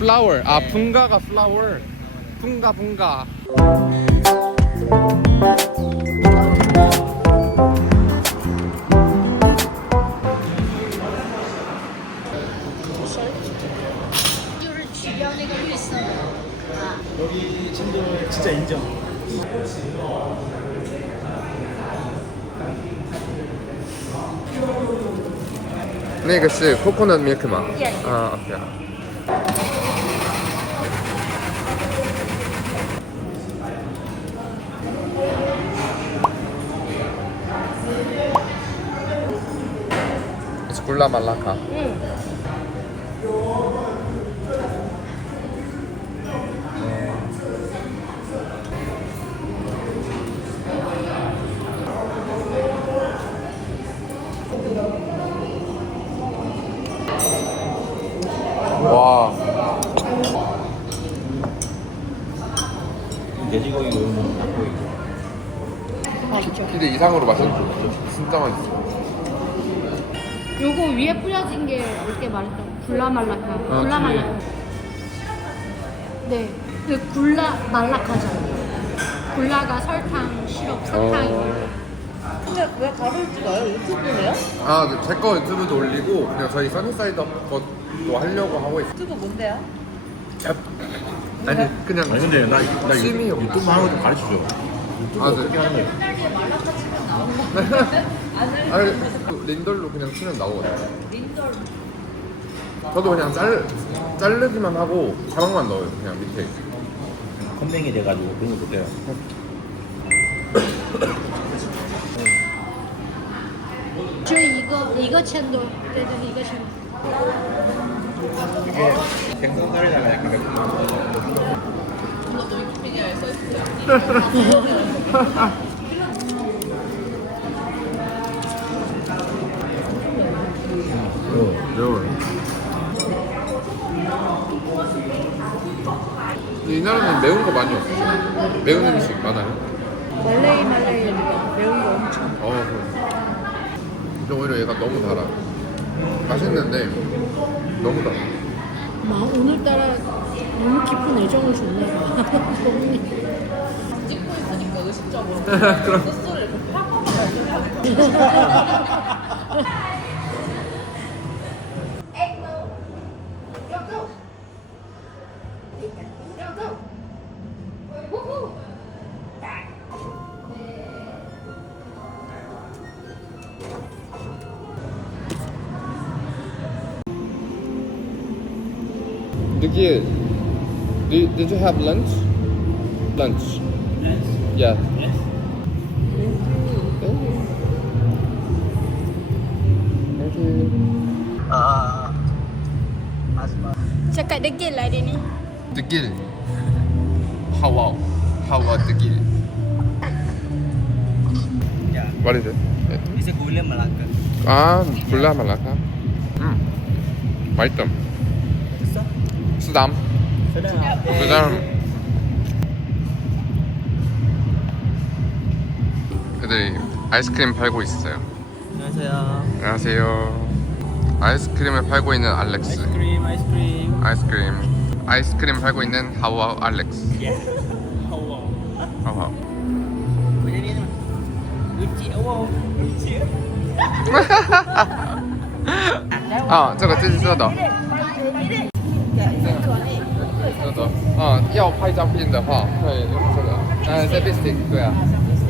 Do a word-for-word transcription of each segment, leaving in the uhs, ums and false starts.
flower. 아 분가가 flower. 분가 분가. 여기 친구 진짜 인정. 那个是 coconut milk 吗？ Yes. 啊 ，OK。是 gula melaka。 와. 돼지고기 이거는 닭고기. 맛있죠? 기대 이상으로 맛있는 진짜 맛있어. 요거 위에 뿌려진 게 어떻게 말했죠? 굴라말라카. 아, 굴라말라카. 네. 그 굴라 말라카잖아요. 굴라가 설탕, 시럽, 사탕이에요. 근데 왜 가루를 찍어요? 유튜브네요? 아, 제 거 유튜브도 올리고 그냥 저희 써니사이드 것도 하려고 하고 있어요. 유튜브 뭔데요? 아니 그냥 아니 근데 나, 나 취미 유, 유튜브 하는 거 좀 가르쳐줘. 유튜브 아, 네. 어떻게 하는 거야? 아니 그 린덜로 그냥 치면 나오거든요. 린덜. 저도 그냥 잘 자르기만 하고 자막만 넣어요. 그냥 밑에. 컴맹이 돼가지고 그런 거 못해요. 저 이거 이거 챈도 그래도 이거 챈. 이게 생선살에다가 약간 매콤한 거. 어, 매워요. 이 나라는 매운 거 많이 없어요. 매운 음식 많아요? 말레이 말레이 매운 거 엄청. 어, 그럼. 근데 오히려 얘가 너무 달아. 맛있는데 너무 달아. 막 오늘따라 너무 깊은 애정을 줬네. 너무 찍고 있으니까 의식적으로 그럼. 소스를 이렇게 팍팍 해야지. Did, did, did you have lunch? Lunch. Yeah. Thank you. 아, 마지막. Cakap degil lah dia ni. Degil. Hawa. Hawa degil. 야, What is it? 이제 고일렘 말할까? 아, 굴라 말라카. 음. 맛있다. 됐어? 수담. 그다음. 그다음 애들이 아이스크림 팔고 있어요. 안녕하세요. 안녕하세요. 아이스크림을 팔고 있는 알렉스. 아이스크림, 아이스크림. 아이스크림. 아이스크림 팔고 있는 하와 알렉스. 예. 하와. 하와. 왜냐면 우찌 워 우찌. 아, 这个这是这的。这个啊，要拍照片的话，可以用这个。嗯 셀피스틱对啊。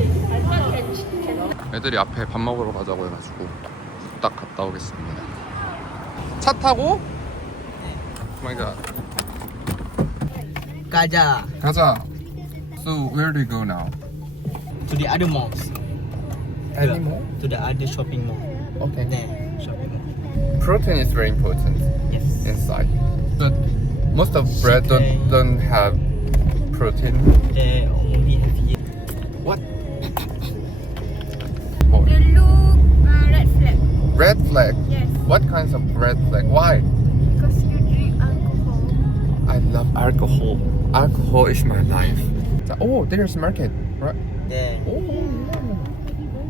애들이 앞에 밥 먹으러 가자고 해가지고 딱 갔다 오겠습니다. 차 타고? 마이 갓. 가자. 가자. So where do you go now? To the other malls. Any more? To the other shopping mall. Okay. 네, shopping mall. Protein is very important Yes. inside. But most of bread Okay. don't, don't have protein. They only have here. What? What? Dia look uh, red flag. Red flag? Yes. What kinds of red flag? Why? Because you drink alcohol. I love alcohol. Alcohol is my life. Oh, there's market, right? 네. Oh.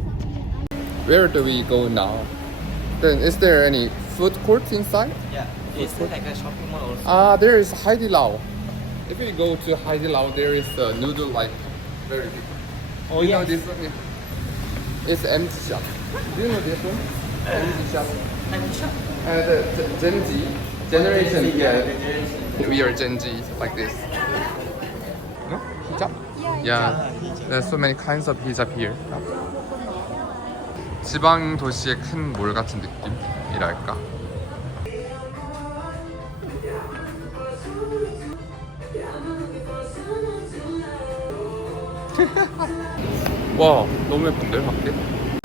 Where do we go now? Then is there any food court inside? Yeah. It's like a shopping mall also. Ah, there is Haidilao. If you go to Haidilao, there is a noodle like very big. Oh, you know yes. this one? It's empty shop. Do you know this one? Empty shop. Empty shop? Uh, the, the Gen Z generation. Gen Z, Yeah, yeah. we are Gen Z like this. No? Hijab? Yeah. There's so many kinds of hijab here. 지방 도시의 큰 몰 같은 느낌이랄까. 와, 너무 예쁜데 밖에?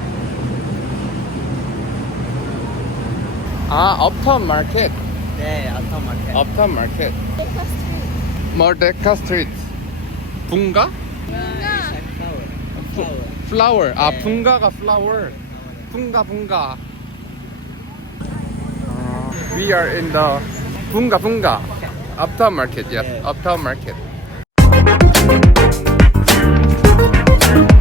아, 업타운 마켓. 네, 아타 마켓. 업타운 마켓. 머데카 스트리트. 분가? flower. 플라워. 아, 네. 분가가 플라워. 분가 분가. We are in the 분가 분가. Uptown market. Yes. Yeah. Uptown market.